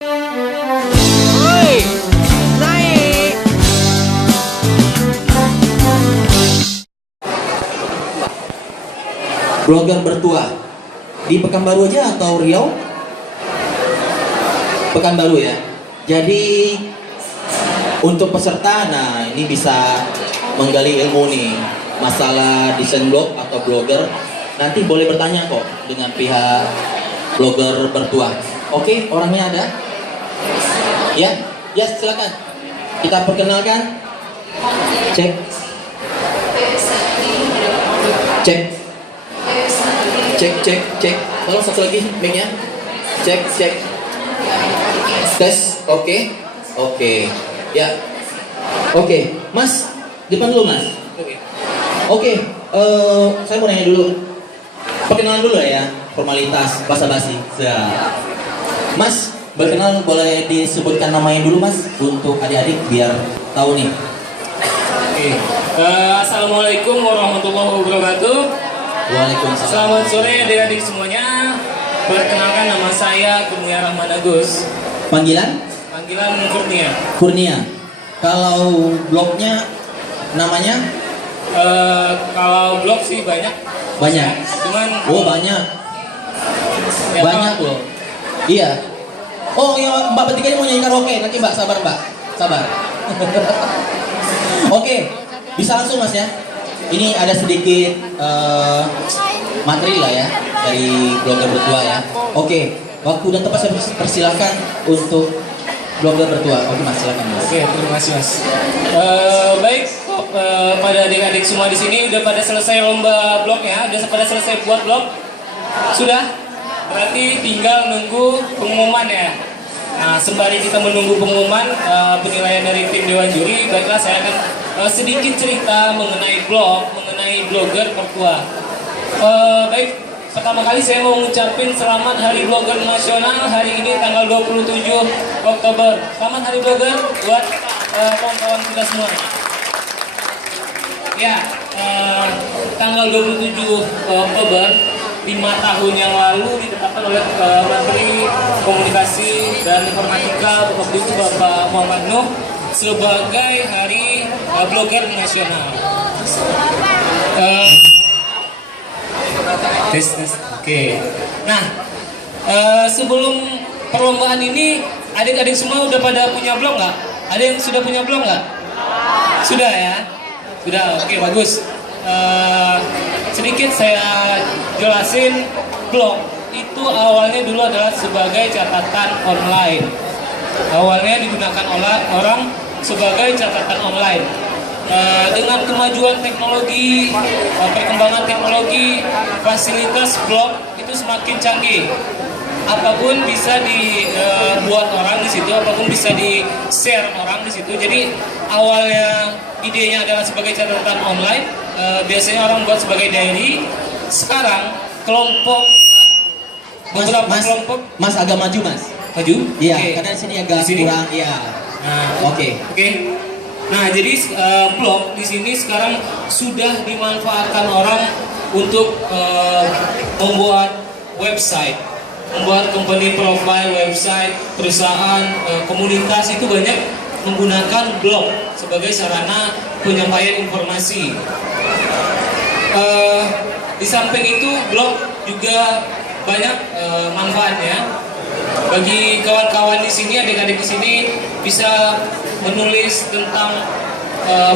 Woi, naik. Blogger bertua di Pekanbaru aja atau Riau? Pekanbaru ya. Jadi untuk peserta, nah ini bisa menggali ilmu nih masalah desain blog atau blogger. Nanti boleh bertanya kok dengan pihak blogger bertua. Oke, orangnya ada? Ya, ya silakan. Kita perkenalkan. Cek. Cek. Cek. Tolong satu lagi mic-nya. Cek. Tes. Oke. Ya. Oke, Mas, depan dulu Mas. Oke, saya mau nanya dulu. Perkenalan dulu ya, formalitas basa-basi. Mas, berkenalan boleh disebutkan namanya dulu Mas untuk adik-adik biar tahu nih. Oke. Assalamualaikum warahmatullahi wabarakatuh. Waalaikumsalam. Selamat sore adik-adik semuanya. Perkenalkan nama saya Kurnia Rahman Agus. Panggilan? Panggilan Kurnia. Kurnia. Kalau blognya namanya? Kalau blog sih banyak. Banyak. Cuman Banyak. ya, Banyak loh. Iya. Oh iya, Mbak bertiga ini mau nyanyi karaoke. Nanti Mbak, sabar Mbak. Sabar. Oke, bisa langsung Mas ya. Ini ada sedikit materi lah ya dari blogger bertua ya. Oke, waktu dan tempat saya persilahkan untuk blogger bertua. Oke Mas, silakan Mas. Oke, terima kasih Mas. Baik, pada adik-adik semua di sini udah pada selesai lomba blog ya, udah pada selesai buat blog. Sudah? Berarti tinggal nunggu pengumuman ya. Nah, sembari kita menunggu pengumuman penilaian dari tim Dewan Juri, baiklah saya akan sedikit cerita mengenai blog, mengenai blogger bertua. Baik, pertama kali saya mau ngucapin selamat Hari Blogger Nasional hari ini tanggal 27 Oktober. Selamat Hari Blogger buat kawan-kawan kita semua. Ya, tanggal 27 Oktober 5 tahun yang lalu ditetapkan oleh Menteri Komunikasi dan Informatika waktu itu Bapak Muhammad Nuh sebagai Hari Blogger Nasional. Tes. Oke. Nah, sebelum perlombaan ini adik-adik semua udah pada punya blog nggak? Ada yang sudah punya blog nggak? Sudah ya? Sudah. Oke, bagus. Sedikit saya jelasin, blog itu awalnya dulu adalah sebagai catatan online. Awalnya digunakan oleh orang sebagai catatan online. Dengan kemajuan teknologi, perkembangan teknologi, fasilitas blog itu semakin canggih. Apapun bisa dibuat orang di situ, apapun bisa di-share orang di situ. Jadi awalnya idenya adalah sebagai catatan online, biasanya orang buat sebagai diary. Sekarang beberapa kelompok. Mas agak maju Mas. Maju? Iya, Okay. karena sini agak kurang. Iya. Nah, Oke. Nah, jadi blog di sini sekarang sudah dimanfaatkan orang untuk membuat website, membuat company profile, website, perusahaan, komunitas itu banyak menggunakan blog sebagai sarana penyampaian informasi. Di samping itu, blog juga banyak manfaatnya. Bagi kawan-kawan di sini, adik-adik di sini bisa menulis tentang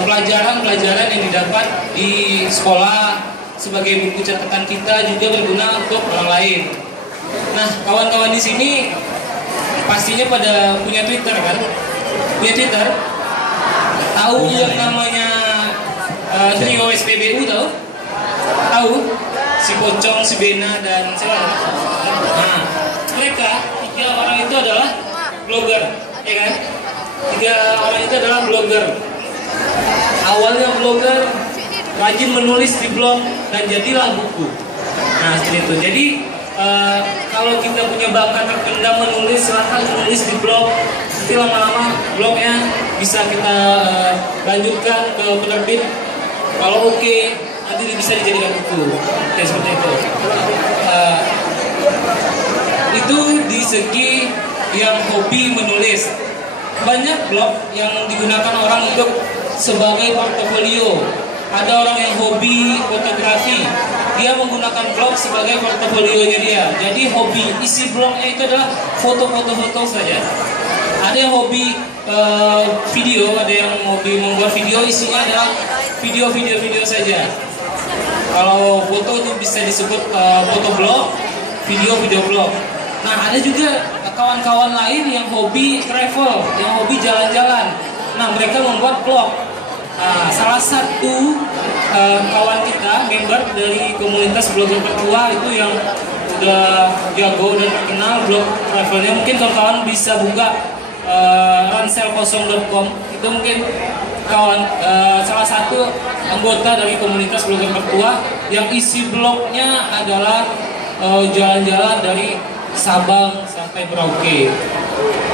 pelajaran-pelajaran yang didapat di sekolah sebagai buku catatan kita, juga berguna untuk orang lain. Nah, kawan-kawan di sini pastinya pada punya Twitter kan? Punya Twitter? Tahu yang namanya trio SPBU tahu? Tahu? Si Pocong, si Bena, dan siapa? Nah, mereka tiga orang itu adalah blogger, ya kan? Tiga orang itu adalah blogger. Awalnya blogger, rajin menulis di blog dan jadilah buku. Nah, seperti itu. Jadi kalau kita punya bakat terpendam menulis, silahkan menulis di blog. Nanti lama-lama blognya bisa kita lanjutkan ke penerbit. Kalau oke, nanti bisa dijadikan buku. Kayak seperti itu. Itu di segi yang hobi menulis. Banyak blog yang digunakan orang untuk sebagai portofolio. Ada orang yang hobi fotografi, dia menggunakan blog sebagai portofolionya dia. Jadi hobi, isi blognya itu adalah foto-foto saja. Ada yang hobi video, ada yang hobi membuat video, isinya adalah video saja. Kalau foto itu bisa disebut foto blog, video blog. Nah, ada juga kawan-kawan lain yang hobi travel, yang hobi jalan-jalan. Nah, mereka membuat blog. Nah, salah satu kawan kita, member dari komunitas blogger tertua itu yang udah jago dan terkenal blog travelnya, mungkin kawan-kawan bisa buka ransel0.com. Itu mungkin salah satu anggota dari komunitas blogger tertua yang isi blognya adalah jalan-jalan dari Sabang sampai Merauke.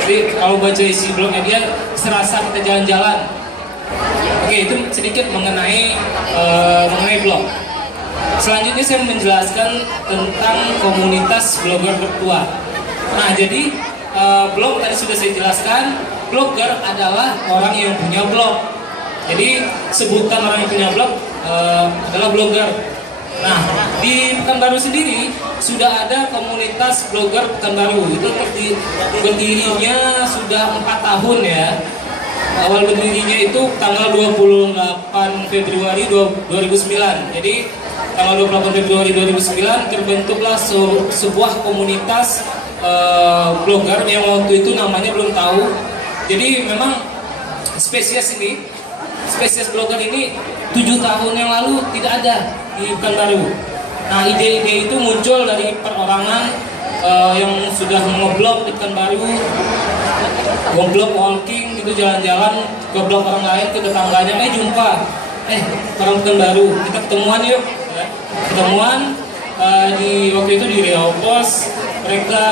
Jadi kalau baca isi blognya dia serasa kita jalan-jalan. Oke, itu sedikit mengenai blog. Selanjutnya saya menjelaskan tentang komunitas blogger tertua. Nah, jadi blog tadi sudah saya jelaskan, blogger adalah orang yang punya blog. Jadi sebutan orang yang punya blog adalah blogger. Nah, di Pekanbaru sendiri sudah ada komunitas blogger Pekanbaru. Itu berdirinya sudah 4 tahun ya. Awal berdirinya itu tanggal 28 Februari 2009. Jadi tanggal 28 Februari 2009 terbentuklah sebuah komunitas blogger yang waktu itu namanya belum tahu. Jadi memang spesies blogger ini 7 tahun yang lalu tidak ada di Pekanbaru. Nah, ide-ide itu muncul dari perorangan yang sudah ngeblog di Pekanbaru, ngeblog walking gitu, jalan-jalan ke blog orang lain, ke tetangganya, jumpa orang Pekanbaru, kita ketemuan yuk ya. Ketemuan di waktu itu di Riau Pos. Mereka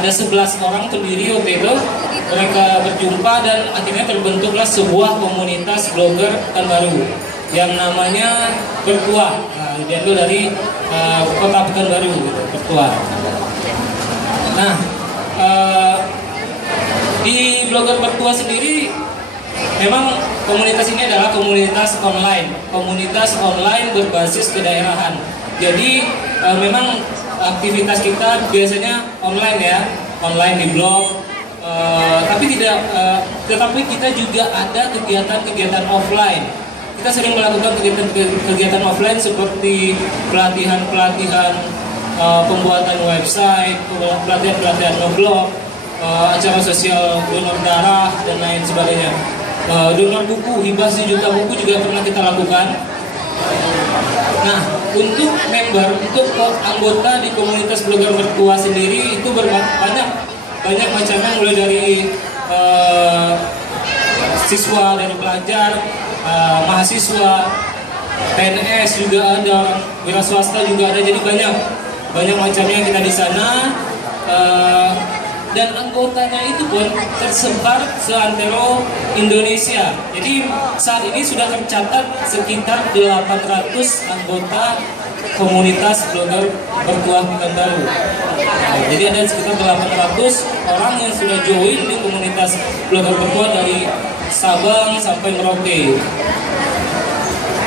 ada 11 orang terdiri waktu itu. Mereka berjumpa dan akhirnya terbentuklah sebuah komunitas blogger Pekanbaru yang namanya Bertua. Nah, diambil dari kota Pekanbaru, gitu, Bertua. Nah, di blogger Bertua sendiri memang komunitas ini adalah komunitas online berbasis kedaerahan. Jadi memang aktivitas kita biasanya online ya, online di blog. Tetapi kita juga ada kegiatan offline. Kita sering melakukan kegiatan offline seperti pelatihan pembuatan website, pelatihan ngeblog, acara sosial donor darah dan lain sebagainya. Donor buku, hibah 1 juta buku juga pernah kita lakukan. Nah, untuk member, untuk anggota di komunitas blogger Bertua sendiri itu banyak macamnya, mulai dari siswa, dari pelajar, mahasiswa, PNS juga ada, wira swasta juga ada, jadi banyak macamnya kita di sana. Dan anggotanya itu pun tersebar seantero Indonesia. Jadi saat ini sudah tercatat sekitar 800 anggota komunitas blogger Bertua Pekanbaru. Nah, jadi ada sekitar 800 orang yang sudah join di komunitas blogger Bertua dari Sabang sampai Merauke.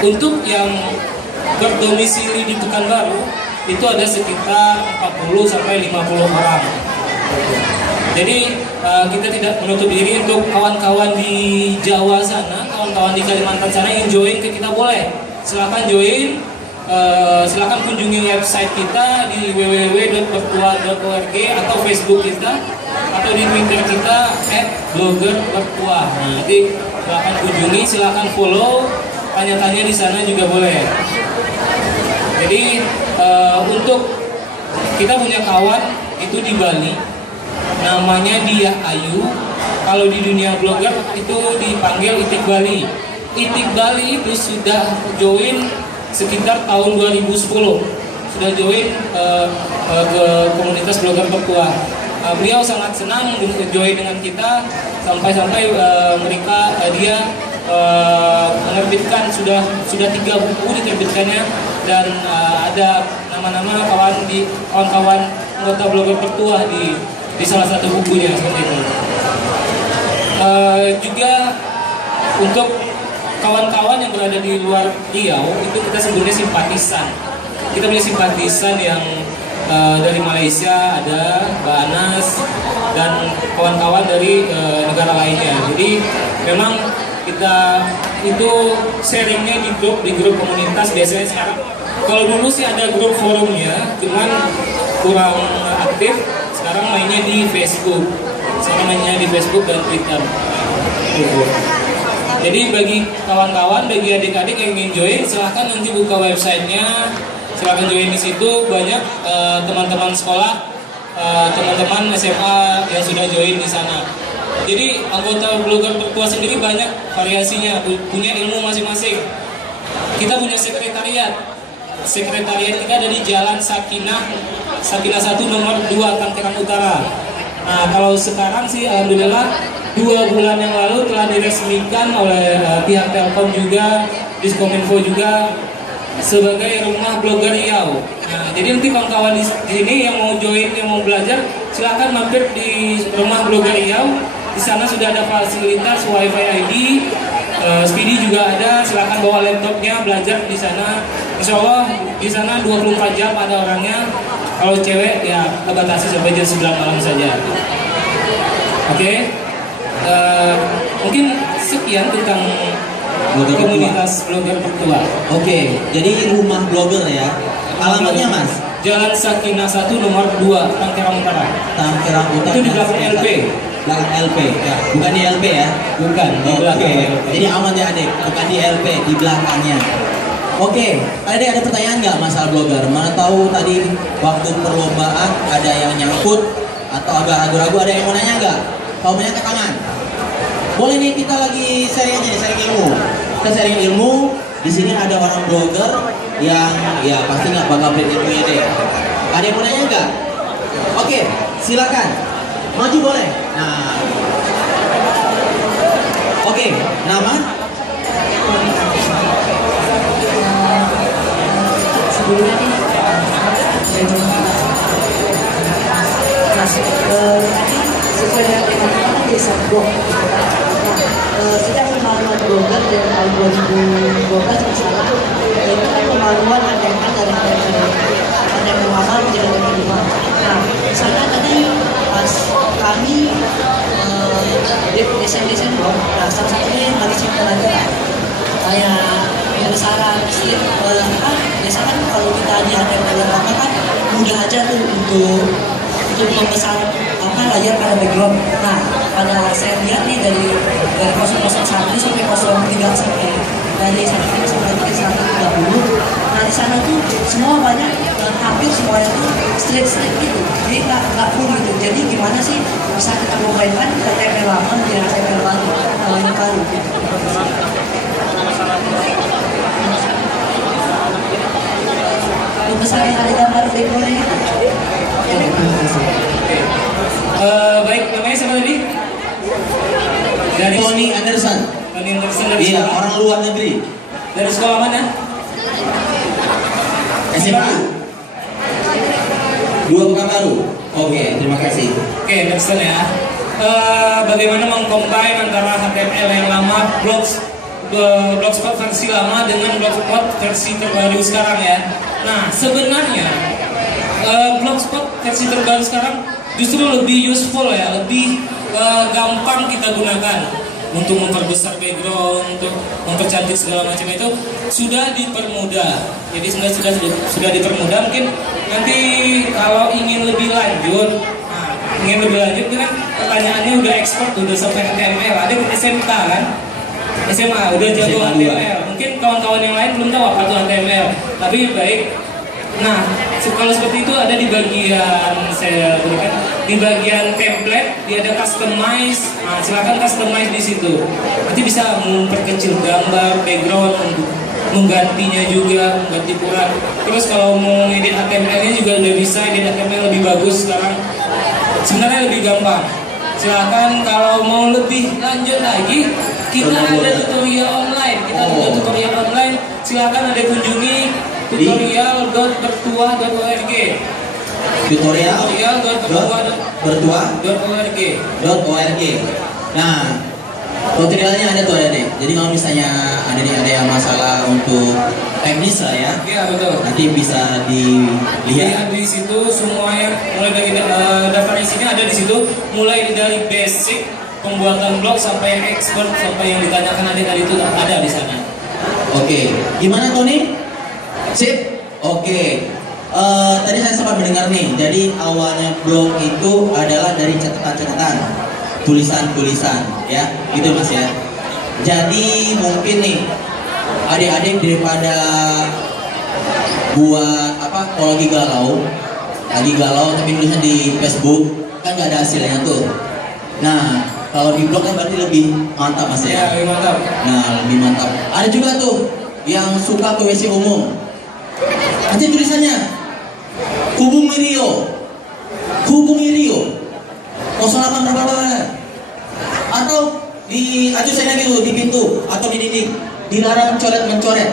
Untuk yang berdomisili di Pekanbaru itu ada sekitar 40 sampai 50 orang. Jadi kita tidak menutup diri untuk kawan-kawan di Jawa sana, kawan-kawan di Kalimantan sana yang join ke kita, boleh. Silakan join, silakan kunjungi website kita di www.bertua.org atau Facebook kita atau di Twitter kita @bloggerbertua. Nah, nanti silakan kunjungi, silakan follow, tanya-tanya di sana juga boleh. Jadi untuk kita punya kawan itu di Bali, namanya Dia Ayu. Kalau di dunia blogger itu dipanggil Itik Bali. Itik Bali itu sudah join sekitar tahun 2010. Sudah join ke komunitas blogger Bertua. Beliau sangat senang join dengan kita sampai-sampai dia menerbitkan sudah 3 buku diterbitkannya, dan ada nama-nama kawan-kawan anggota blogger Bertua di di salah satu bukunya seperti itu. Juga untuk kawan-kawan yang berada di luar Riau itu kita sebutnya simpatisan. Kita punya simpatisan yang dari Malaysia ada Mbak Anas dan kawan-kawan dari negara lainnya. Jadi memang kita itu sharingnya di grup komunitas biasanya sekarang. Kalau dulu sih ada grup forumnya, cuman kurang aktif. Sekarang mainnya di Facebook. Sekarang mainnya di Facebook dan Twitter. Jadi bagi kawan-kawan, bagi adik-adik yang ingin join, silahkan nanti buka websitenya, silahkan join di situ. Banyak teman-teman sekolah, teman-teman SMA yang sudah join di sana. Jadi anggota blogger Pertua sendiri banyak variasinya, punya ilmu masing-masing. Kita punya sekretariat. Sekretariat kita ada di Jalan Sakinah 1 nomor 2 Tanggerang Utara. Nah, kalau sekarang sih alhamdulillah 2 bulan yang lalu telah diresmikan oleh pihak Telkom juga, Diskominfo juga sebagai rumah blogger Riau. Nah, jadi nanti kawan-kawan di sini yang mau join, yang mau belajar, silakan mampir di rumah blogger Riau. Di sana sudah ada fasilitas WiFi ID, Speedy juga ada. Silakan bawa laptopnya, belajar di sana. Insya Allah di sana 24 jam ada orangnya. Kalau cewek ya terbatasi sampai jam 9 malam saja. Oke. Mungkin sekian tentang komunitas blogger Pertua. Oke, jadi rumah blogger ya. Alamatnya Mas? Jalan Sakinah 1 nomor 2 Tanggerang Utara. Tanggerang Utara. Itu di belakang LP. Belakang LP ya. Bukan di LP ya? Bukan, di belakang LP. Jadi aman ya adik, bukan di LP, di belakangnya. Oke, adik ada pertanyaan nggak masalah blogger? Mana tahu tadi waktu perlombaan ada yang nyangkut atau agak ragu-ragu, ada yang mau nanya nggak? Kalau banyak ke tangan. Boleh nih, kita lagi sharing aja nih, sharing ilmu. Kita sharing ilmu. Di sini ada orang blogger yang ya pasti nggak bakal beli ilmunya deh. Ada yang mau nanya nggak? Oke, silakan. Maju boleh. Nah, oke, nama? Sebelumnya nih, tadi sesuai dengan tema kita kan desa blog. Sejak pemahaman blogger dari tahun 2012 ke sana tuh itu kan pemahaman ATM dari ATM pertama menjadi ATM kedua. Nah, di sana tadi pas kami desain blog, nah salah satunya yang lagi simpan aja kayak saran istri, biasa kan kalau kita di ATM pertama kan mudah aja tuh untuk membesar layar pada background. Nah, pada saya lihat nih dari 001 sampai 03 sampai dari 1 sampai 130. Nah, di sana tuh semua banyak, hampir semuanya tuh straight gitu. Jadi nggak full gitu. Jadi gimana sih bisa kita memainkan KTP lama dengan KTP baru yang baru gitu. Besar ada gambar backgroundnya gitu. Baik, namanya siapa tadi? Dari Tony Anderson. Tony Anderson dari Iya, sekolah. orang luar negeri. Dari sekolah mana? SMA. Dua Pekanbaru. Oke, terima kasih. Oke, Anderson ya. Bagaimana mengcombine antara HTML yang lama, Blogspot versi lama dengan Blogspot versi terbaru sekarang ya. Nah, sebenarnya Blogspot versi terbaru sekarang justru lebih useful ya, lebih gampang kita gunakan untuk memperbesar background, untuk mempercantik segala macam itu sudah dipermudah. Jadi sudah dipermudah. Mungkin nanti kalau ingin lebih lanjut, kan pertanyaannya udah expert, udah sampai HTML. Ada SMK kan? SMA udah jago HTML. Mungkin kawan-kawan yang lain belum tahu apa itu HTML. Tapi baik. Nah, kalau seperti itu ada di bagian saya berikan di bagian template, dia ada customize. Nah, silakan customize di situ. Nanti bisa memperkecil gambar, background, menggantinya juga, mengganti ukuran. Terus kalau mau edit HTML-nya juga udah bisa, edit HTML lebih bagus sekarang. Sebenarnya lebih gampang. Silakan kalau mau lebih lanjut lagi, kita ada tutorial online. Silakan ada kunjungi tutorial.pertua.org. tutorial.bertua.org. Nah, tutorialnya ada tuh ada deh. Jadi kalau misalnya ada yang masalah untuk teknis lah ya, Iya betul. nanti bisa dilihat. Di situ semuanya mulai dari daftar isinya ada di situ, mulai dari basic pembuatan blog sampai yang expert sampai yang ditanyakan adik tadi itu ada di sana. Oke, gimana Tony? Sip? Oke. Tadi saya sempat mendengar nih, jadi awalnya blog itu adalah dari catatan-catatan, tulisan-tulisan, ya, gitu Mas ya. Jadi mungkin nih, adik-adik daripada buat apa, kalau lagi galau tapi nulisnya di Facebook, kan nggak ada hasilnya tuh. Nah, kalau di blog kan berarti lebih mantap Mas Iya, ya. lebih mantap. Nah, lebih mantap. Ada juga tuh yang suka ke WC umum. Nanti tulisannya hubungi Rio 08 berapa. Atau di ajusannya gitu di pintu atau di dinding, dilarang mencoret.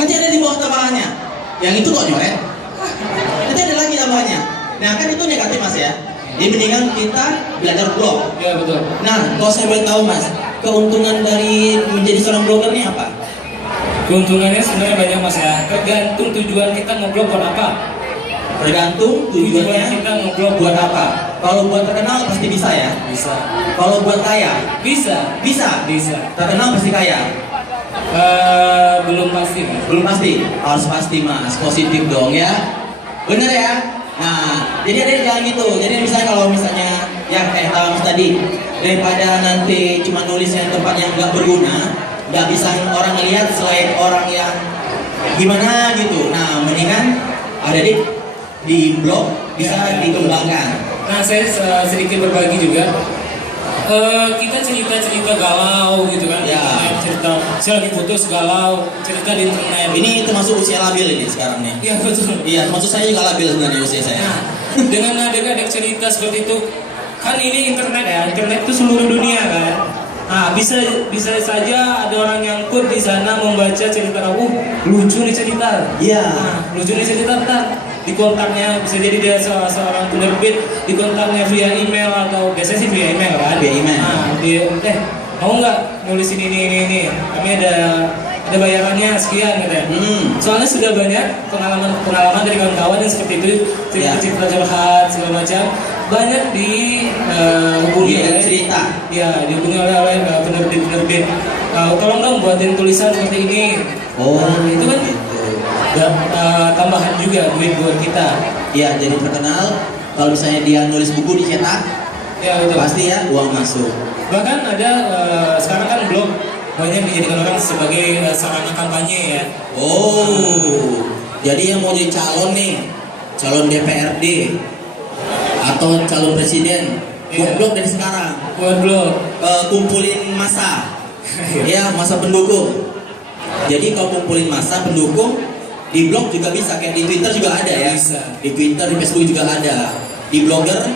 Nanti ada di bawah tambahannya. Yang itu kok nyoret? Nanti ada lagi tambahannya. Nah, kan itu negatif Mas ya. Jadi mendingan kita belajar blog. Iya betul. Nah, kalau saya boleh tahu Mas, keuntungan dari menjadi seorang blogger ini apa? Keuntungannya sebenarnya banyak Mas ya. Tergantung tujuan kita ngeblog buat apa. Tergantung Tujuan tujuannya kita ngeblog buat apa. Kalau buat terkenal pasti bisa ya. Bisa. Kalau buat kaya Bisa. bisa. Bisa. Terkenal pasti kaya. Belum pasti Mas. Belum pasti. Harus pasti Mas. Positif dong ya. Bener ya. Nah, jadi ada jangan gitu. Jadi misalnya kalau misalnya yang kayak Mas tadi, daripada nanti cuma nulis yang tempat yang nggak berguna, nggak bisa orang lihat selain orang yang gimana gitu. Nah, mendingan ada di blog bisa dikembangkan. Nah, saya sedikit berbagi juga. Kita cerita-cerita galau gitu kan. Ya. Cerita saya lagi putus galau, cerita di internet. Ini termasuk usia labil ini sekarang nih. Iya betul. Iya, termasuk saya juga labil sebenarnya usia saya. Nah, dengan adik-adik cerita seperti itu, kan ini internet ya, internet itu seluruh dunia kan. Nah, bisa saja ada orang yang pun di sana membaca cerita, lucu nih cerita. Iya. Nah, lucu nih cerita, ntar di kontaknya bisa jadi dia seorang penerbit, di kontaknya via email atau biasanya sih via email kan. Via email. Nah, dia mau nggak nulis ini, kami ada bayarannya sekian gitu ya. Soalnya sudah banyak pengalaman dari kawan-kawan yang seperti itu, cerita curhat segala macam, banyak dihubungi oleh cerita. Ya, dihubungi oleh penerbit. Tolong dong buatin tulisan seperti ini. Nah, itu kan tambahan juga duit buat kita. Ya, jadi terkenal. Kalau misalnya dia nulis buku dicetak, Ya betul. pasti ya uang masuk. Bahkan ada sekarang kan blog banyak dijadikan orang sebagai sarana kampanye ya. Jadi yang mau jadi calon nih, calon DPRD atau calon presiden, buat blog dari sekarang. Buat blog. Kumpulin massa, ya massa pendukung. Jadi kalau kumpulin massa pendukung di blog juga bisa, kayak di Twitter juga ada ya. Bisa. Di Twitter, di Facebook juga ada, di Blogger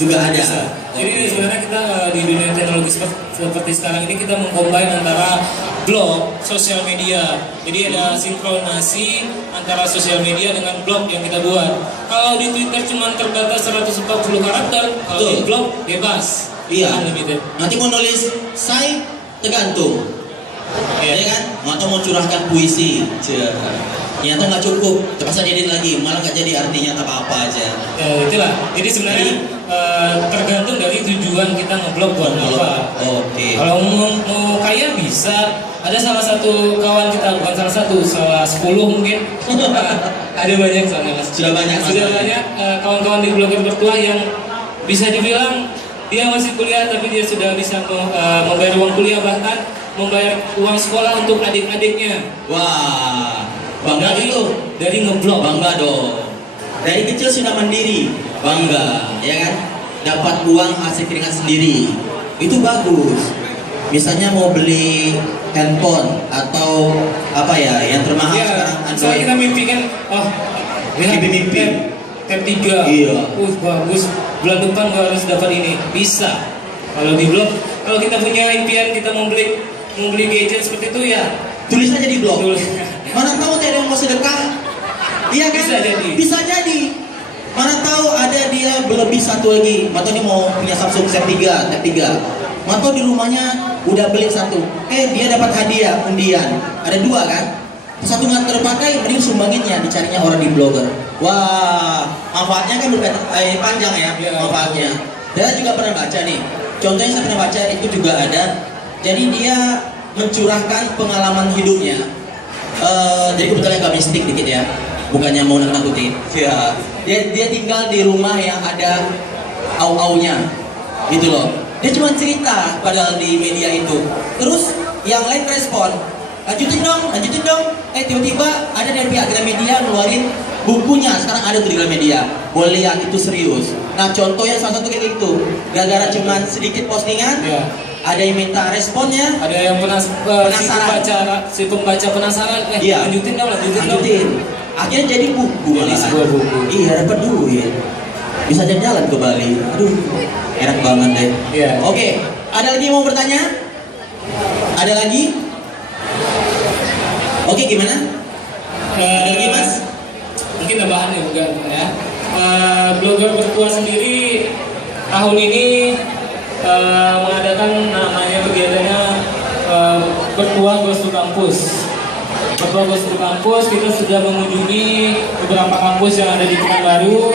juga ada. Bisa. Jadi sebenarnya kita di dunia teknologi seperti sekarang ini kita mengcombine antara blog, sosial media. Jadi ada sinkronasi antara sosial media dengan blog yang kita buat. Kalau di Twitter cuma terbatas 140 karakter, kalau di blog bebas. Iya. Unlimited. Nanti mau nulis say tergantung. Iya. Ya kan? Atau mau curahkan puisi. Ternyata nggak cukup, terpaksa jadiin lagi, malah nggak jadi artinya apa-apa aja. Ya, itulah. Jadi sebenarnya tergantung dari tujuan kita ngeblog buat apa. Oke. Kalau mau kaya bisa. Ada salah satu kawan kita, bukan salah satu, salah 10 mungkin. Ada banyak soalnya Mas. Sudah banyak, Mas. Sudah banyak kawan-kawan di blogger bertua yang bisa dibilang dia masih kuliah tapi dia sudah bisa membayar uang kuliah, bahkan membayar uang sekolah untuk adik-adiknya. Wah, bangga itu. Dari ngeblog. Bangga dong. Dari kecil sudah mandiri, bangga, ya kan? Dapat uang hasil keringat sendiri, itu bagus. Misalnya mau beli handphone atau apa ya, yang termahal sekarang Android. Android. Kita mimpi kan, Mimpi. Tab 3. Iya. Bagus. Bulan depan gua harus dapat ini. Bisa. Kalau di blog, kalau kita punya impian kita mau beli gadget seperti itu ya Tulis aja di blog. tulis. Mana tahu ada yang mau sedekah? Iya kan? Bisa jadi. Bisa jadi. Mana lebih satu lagi. Mato ini mau punya Samsung Tab 3, Tab 3. Mato di rumahnya udah beli satu. Dia dapat hadiah undian. Ada dua kan? Satu nggak terpakai, mending sumbanginnya, dicarinya orang di blogger. Wah, manfaatnya kan panjang ya, manfaatnya. Dan juga pernah baca nih. Contohnya saya pernah baca itu juga ada. Jadi dia mencurahkan pengalaman hidupnya. Jadi kebetulan agak mistik dikit ya, bukannya mau nakut-nakutin. Ya, dia tinggal di rumah yang ada au-aunya, gitu loh. Dia cuma cerita padahal di media itu. Terus yang lain respon, lanjutin dong. Tiba-tiba ada dari pihak Gramedia ngeluarin bukunya. Sekarang ada tuh di Gramedia. Boleh lihat, itu serius. Nah, contohnya salah satu kayak gitu. Gara-gara cuma sedikit postingan, ada yang minta responnya, ada yang penasaran. Si pembaca penasaran, lanjutin dong. Akhirnya jadi buku. Jadi sebuah buku. Iya, dapat duit. Bisa jalan-jalan ke Bali. Aduh, enak banget deh. Iya. Oke, ada lagi yang mau bertanya? Ada lagi? Oke, gimana? Ada lagi, Mas? Mungkin tambahan ya. Blogger bertua sendiri tahun ini mengadakan namanya kegiatannya Bertua Goes to Campus. Bertua Goes to Campus, kita sudah mengunjungi beberapa kampus yang ada di Pekanbaru.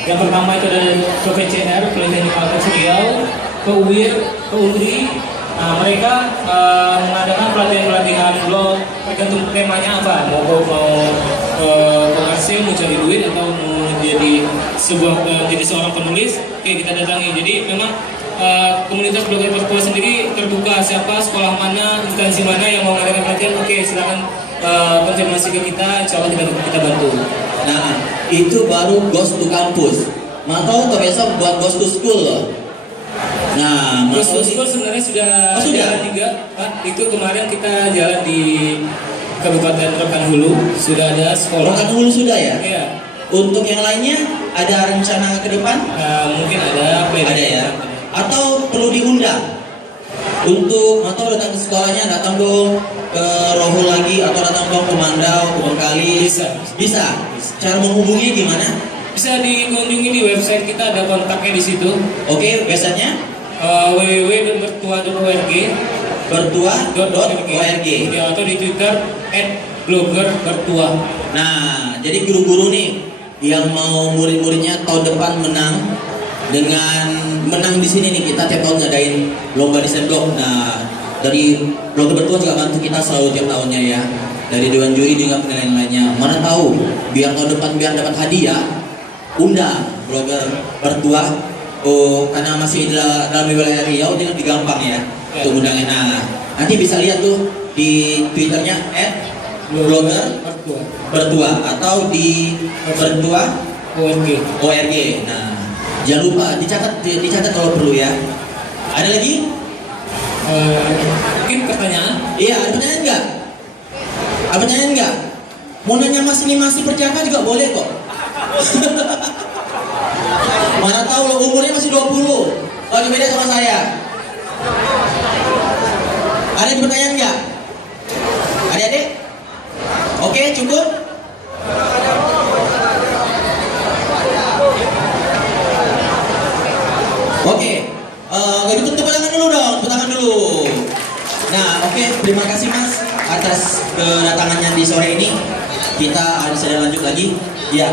Yang pertama itu ada ke PCR, Politeknik Kampus Riau, ke UIR, ke UNRI. Nah, mereka mengadakan pelatihan blog, tergantung temanya apa. Mau komersil, mau cari duit, atau mau jadi seorang penulis, kita datangi. Jadi memang komunitas blogger bertua sendiri terbuka, siapa, sekolah mana, instansi mana yang mau mengadakan pelatihan, silakan konfirmasi ke kita, insya Allah kita bantu. Nah, itu baru Goes to Campus. Mantau atau besok buat Goes to School loh. Nah, Goes to School sebenarnya sudah jalan juga, Pak. Itu kemarin kita jalan di Kabupaten Rokan Hulu, sudah ada sekolah. Rokan Hulu sudah ya? Iya. Untuk yang lainnya ada rencana ke depan? Mungkin ada ya. Atau perlu diundang untuk atau datang ke sekolahnya, datang dong ke Rohul lagi, atau datang dong ke Mandau, ke Bengkalis. Bisa. Cara menghubunginya gimana? Bisa dikunjungi di website kita, ada kontaknya di situ. Oke, websitenya www.bertua.org. Bertua.org. Ya, atau di Twitter @bloggerbertua. Nah, jadi guru-guru nih yang mau murid-muridnya tahun depan menang di sini nih, kita tiap tahun ngadain lomba desain blog. Nah, dari Blogger Bertua juga bantu kita selalu tiap tahunnya ya. Dari Dewan Juri dengan penilaian lainnya. Mana tahu, biar tahun depan biar dapat hadiah, undang Blogger Bertua. Karena masih dalam wilayah Riau, dia lebih gampang ya untuk undangnya. Nah, nanti bisa lihat tuh di Twitternya @blogger Bertua atau di Bertua.org. Nah, jangan lupa dicatat kalau perlu ya. Ada lagi? Mungkin pertanyaan? Iya, ada pertanyaan nggak? Ada pertanyaan nggak? Mau nanya Mas ini masih perjaka juga boleh kok. Mana tahu lo umurnya masih 20. Lagi beda sama saya. Ada pertanyaan nggak? Adik-adik? Oke, cukup? Oke, gitu tepuk tangan dulu dong, tepuk tangan dulu. Nah, oke, terima kasih Mas atas kedatangannya di sore ini. Kita bisa lanjut lagi. Ya,